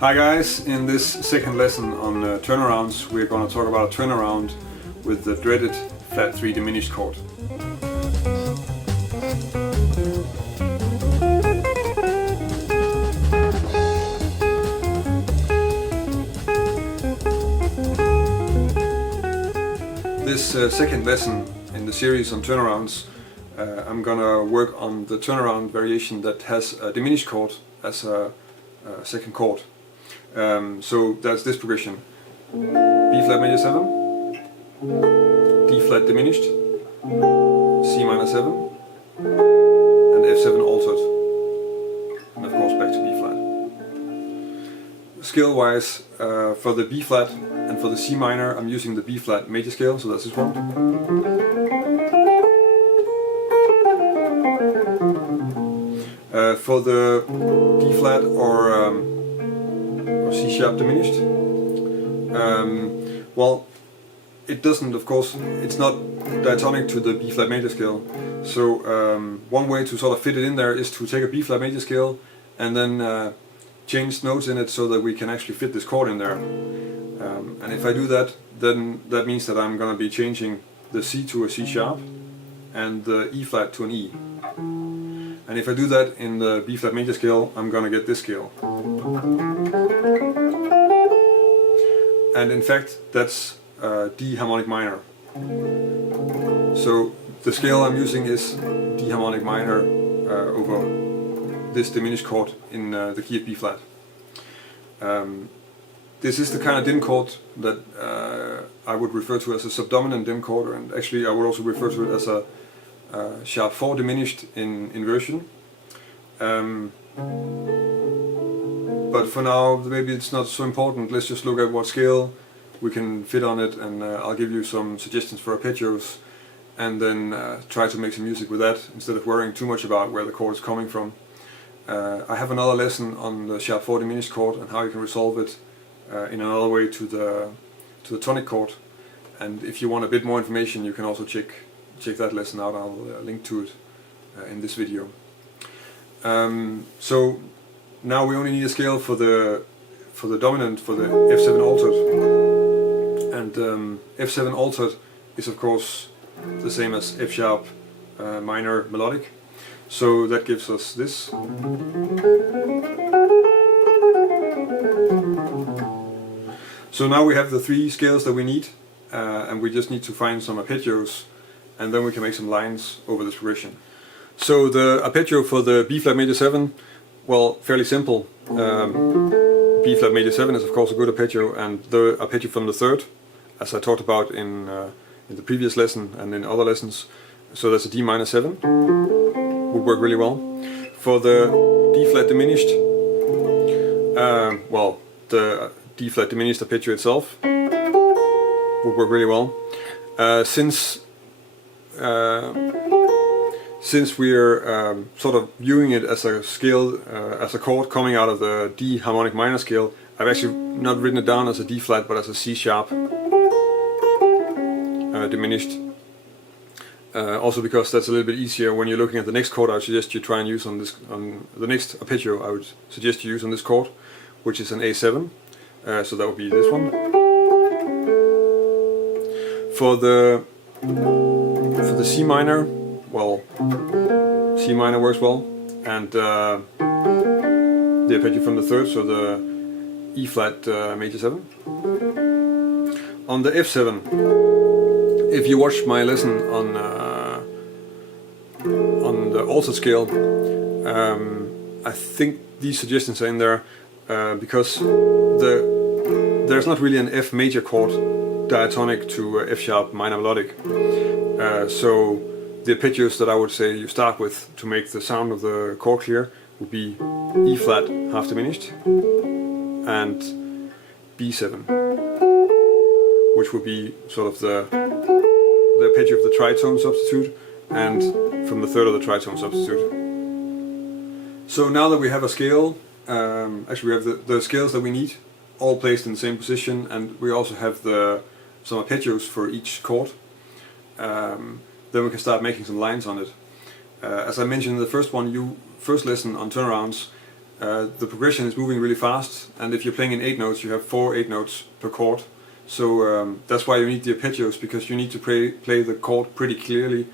Hi guys, in this second lesson on turnarounds we're going to talk about a turnaround with the dreaded flat 3 diminished chord. This second lesson in the series on turnarounds, I'm going to work on the turnaround variation that has a diminished chord as a second chord. So that's this progression: B flat major 7, D flat diminished, C minor 7, and F7 altered, and of course back to B flat. Scale wise, for the B flat and for the C minor I'm using the B flat major scale, so that's this one. For the D flat or C sharp diminished, well, it doesn't, of course, it's not diatonic to the B flat major scale. So one way to sort of fit it in there is to take a B flat major scale and then change notes in it so that we can actually fit this chord in there. And if I do that, then that means that I'm going to be changing the C to a C sharp and the E flat to an E. And if I do that in the B flat major scale, I'm going to get this scale. And in fact, that's D harmonic minor. So the scale I'm using is D harmonic minor over this diminished chord in the key of B flat. This is the kind of dim chord that I would refer to as a subdominant dim chord, and actually I would also refer to it as a sharp 4 diminished in inversion. But for now, maybe it's not so important. Let's just look at what scale we can fit on it, and I'll give you some suggestions for arpeggios, and then try to make some music with that instead of worrying too much about where the chord is coming from. I have another lesson on the sharp 4 diminished chord and how you can resolve it in another way to the tonic chord. And if you want a bit more information, you can also check that lesson out. I'll link to it in this video. So now we only need a scale for the dominant, for the F7 altered, and F7 altered is of course the same as F sharp minor melodic. So that gives us this. So now we have the 3 scales that we need, and we just need to find some arpeggios, and then we can make some lines over this progression. So the arpeggio for the B flat major 7, well, fairly simple. B flat major 7 is of course a good arpeggio, and the arpeggio from the third, as I talked about in the previous lesson and in other lessons, so that's a D minor 7, would work really well. For the D flat diminished, well, the D flat diminished arpeggio itself would work really well. Since we're sort of viewing it as a scale, as a chord coming out of the D harmonic minor scale, I've actually not written it down as a D flat but as a C sharp diminished. Also because that's a little bit easier when you're looking at the next chord. I would suggest you try and use on the next arpeggio. I would suggest you use on this chord, which is an A7. So that would be this one. For the C minor, well, C minor works well, and the arpeggio from the third, so the E flat major 7. On the F7, if you watch my lesson on the altered scale, I think these suggestions are in there because there's not really an F major chord diatonic to F sharp minor melodic. So the arpeggios that I would say you start with to make the sound of the chord clear would be E flat half diminished and B7, which would be sort of the arpeggio of the tritone substitute and from the third of the tritone substitute. So now that we have a scale, actually we have the scales that we need all placed in the same position, and we also have some arpeggios for each chord. Then we can start making some lines on it. As I mentioned in the first lesson on turnarounds, the progression is moving really fast, and if you're playing in 8 notes, you have 4 8 notes per chord. So that's why you need the arpeggios, because you need to play the chord pretty clearly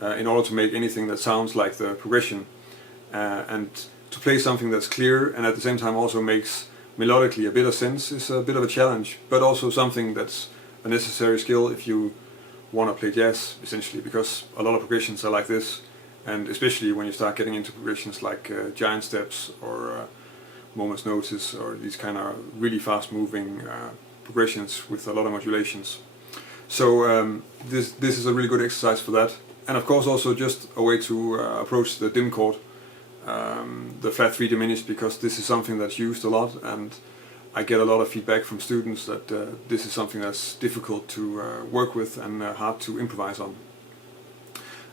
in order to make anything that sounds like the progression. And to play something that's clear and at the same time also makes melodically a bit of sense is a bit of a challenge, but also something that's a necessary skill if you want to play jazz, essentially, because a lot of progressions are like this, and especially when you start getting into progressions like giant steps or moment's notice, or these kind of really fast moving progressions with a lot of modulations. So this is a really good exercise for that, and of course also just a way to approach the dim chord, the flat 3 diminished, because this is something that's used a lot, and I get a lot of feedback from students that this is something that's difficult to work with and hard to improvise on.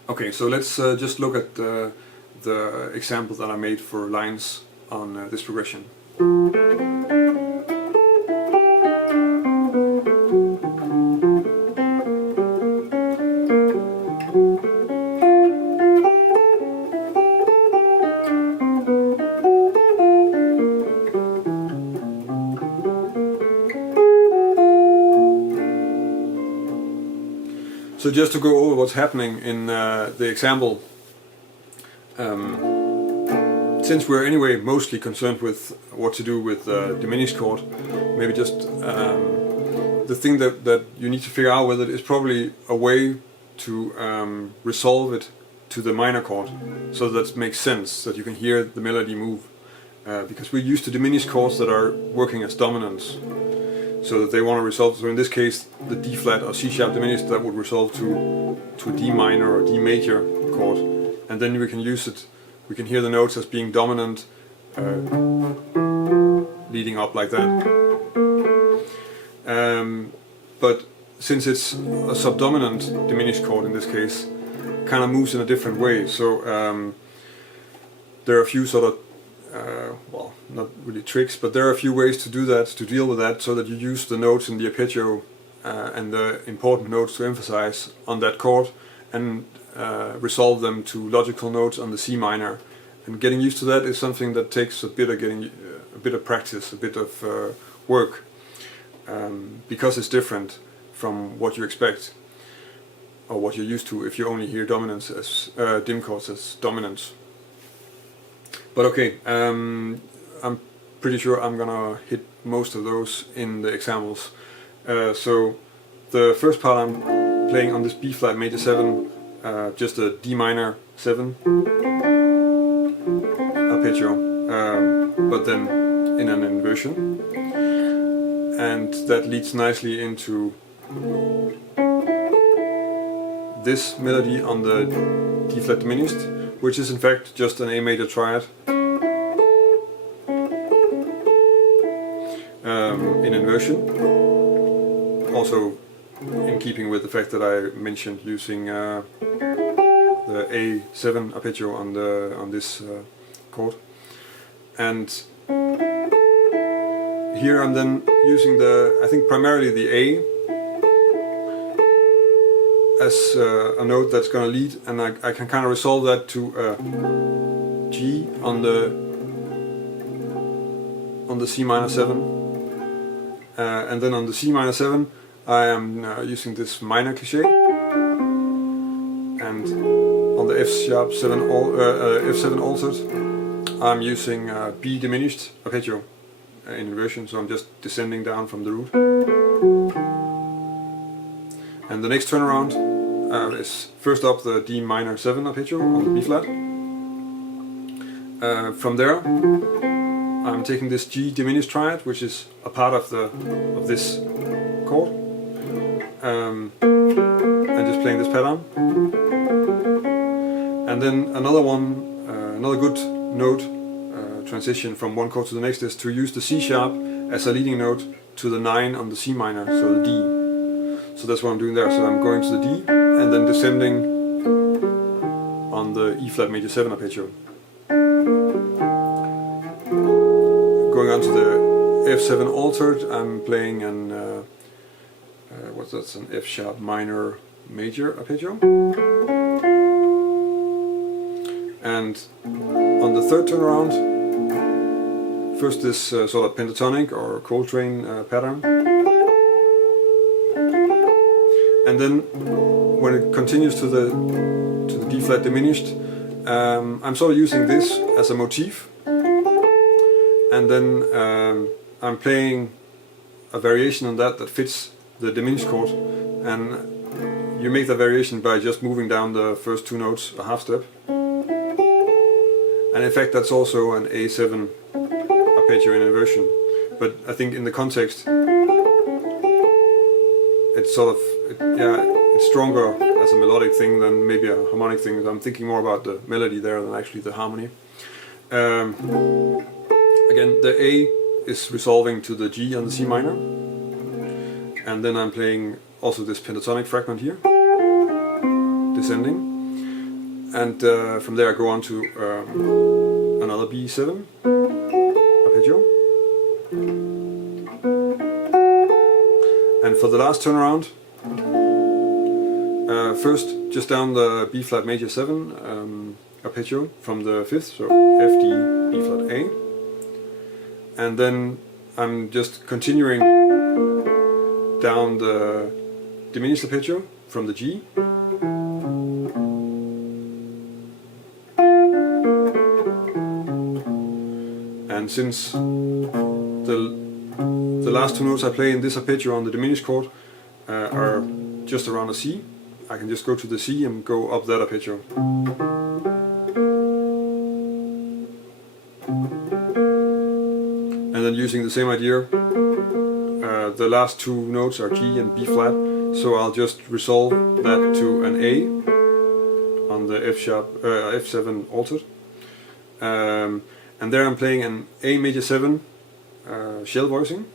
Okay, so let's just look at the example that I made for lines on this progression. So just to go over what's happening in the example, since we're anyway mostly concerned with what to do with the diminished chord, maybe just the thing that you need to figure out whether it's probably a way to resolve it to the minor chord, so that it makes sense, that you can hear the melody move, because we're used to diminished chords that are working as dominants. So that they want to resolve, so in this case the D flat or C sharp diminished, that would resolve to a D minor or D major chord, and then we can use it, we can hear the notes as being dominant, leading up like that. But since it's a subdominant diminished chord in this case, kind of moves in a different way, so there are a few sort of well, not really tricks, but there are a few ways to do that, to deal with that, so that you use the notes in the arpeggio and the important notes to emphasize on that chord, and resolve them to logical notes on the C minor. And getting used to that is something that takes a bit of practice, a bit of work, because it's different from what you expect or what you're used to if you only hear dominants as dim chords as dominants. But okay, I'm pretty sure I'm gonna hit most of those in the examples. So the first part I'm playing on this B flat major 7, just a D minor 7 arpeggio, but then in an inversion, and that leads nicely into this melody on the D flat diminished, which is in fact just an A major triad in inversion, also in keeping with the fact that I mentioned using the A7 arpeggio on this chord. And here I'm then using I think primarily the A as a note that's going to lead, and I can kind of resolve that to a G on the C minor 7, and then on the C minor 7 I am using this minor cliché, and on the F sharp 7 F7 altered I'm using B diminished arpeggio in inversion, so I'm just descending down from the root. And the next turnaround is first up the D minor 7 arpeggio on the B flat. From there I'm taking this G diminished triad, which is a part of this chord, and just playing this pattern. And then another good note transition from one chord to the next is to use the C sharp as a leading note to the 9 on the C minor, so the D. So that's what I'm doing there. So I'm going to the D and then descending on the E flat major 7 arpeggio. Going on to the F7 altered, I'm playing an an F sharp minor major arpeggio. And on the third turnaround first this sort of pentatonic or Coltrane pattern, and then when it continues to the D flat diminished, I'm sort of using this as a motif, and then I'm playing a variation on that fits the diminished chord, and you make that variation by just moving down the first two notes a half step. And in fact that's also an A7 arpeggio in inversion, but I think in the context it's sort of, it's stronger as a melodic thing than maybe a harmonic thing. I'm thinking more about the melody there than actually the harmony. Again, the A is resolving to the G on the C minor, and then I'm playing also this pentatonic fragment here, descending. And from there I go on to another B7 arpeggio. And for the last turnaround, first just down the B flat major 7 arpeggio from the 5th, so F, D, B flat A. And then I'm just continuing down the diminished arpeggio from the G. And since the last two notes I play in this arpeggio on the diminished chord are just around a C, I can just go to the C and go up that arpeggio. And then using the same idea, the last two notes are G and B flat, so I'll just resolve that to an A on the F sharp, F7 altered. And there I'm playing an A major 7 shell voicing.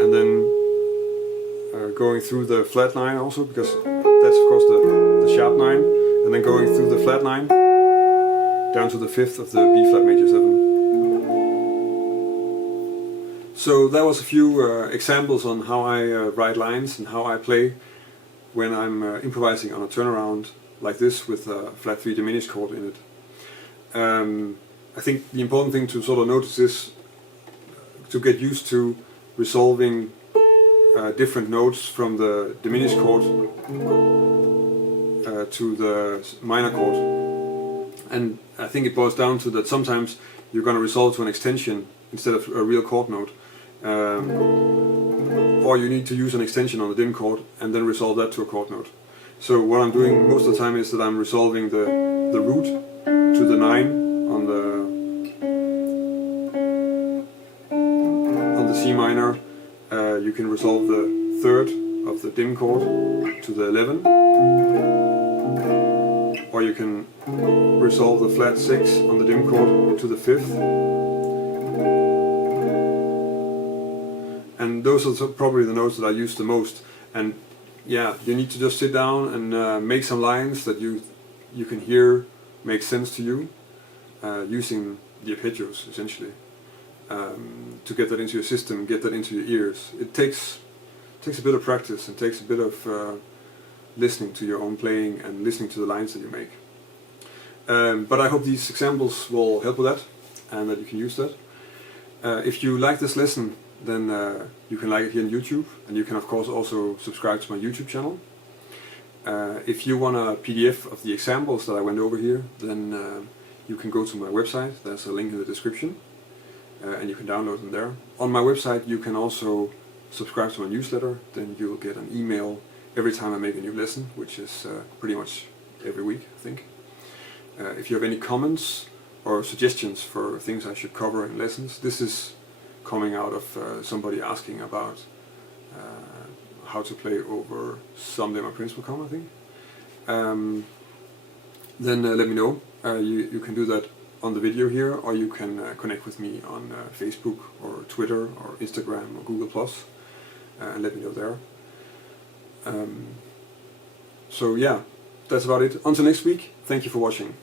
And then going through the flat 9 also, because that's of course the sharp 9, and then going through the flat 9 down to the 5th of the B flat major 7. So that was a few examples on how I write lines and how I play when I'm improvising on a turnaround like this with a flat 3 diminished chord in it. I think the important thing to sort of notice is to get used to resolving different notes from the diminished chord to the minor chord. And I think it boils down to that sometimes you're going to resolve to an extension instead of a real chord note. Or you need to use an extension on the dim chord and then resolve that to a chord note. So what I'm doing most of the time is that I'm resolving the root to the 9 on the C minor. You can resolve the 3rd of the dim chord to the 11, or you can resolve the flat 6 on the dim chord to the 5th. And those are probably the notes that I use the most. And yeah, you need to just sit down and make some lines that you can hear make sense to you, using the arpeggios essentially, to get that into your system, get that into your ears. It takes a bit of practice and takes a bit of listening to your own playing and listening to the lines that you make. But I hope these examples will help with that and that you can use that. If you like this lesson, then you can like it here on YouTube, and you can of course also subscribe to my YouTube channel. If you want a PDF of the examples that I went over here, then you can go to my website. There's a link in the description, and you can download them there. On my website you can also subscribe to my newsletter, then you'll get an email every time I make a new lesson, which is pretty much every week, I think. If you have any comments or suggestions for things I should cover in lessons, this is coming out of somebody asking about how to play over Someday My Prince Will Come, I think. Then let me know. You can do that on the video here, or you can connect with me on Facebook or Twitter or Instagram or Google+, and let me know there. So yeah, that's about it. Until next week, thank you for watching.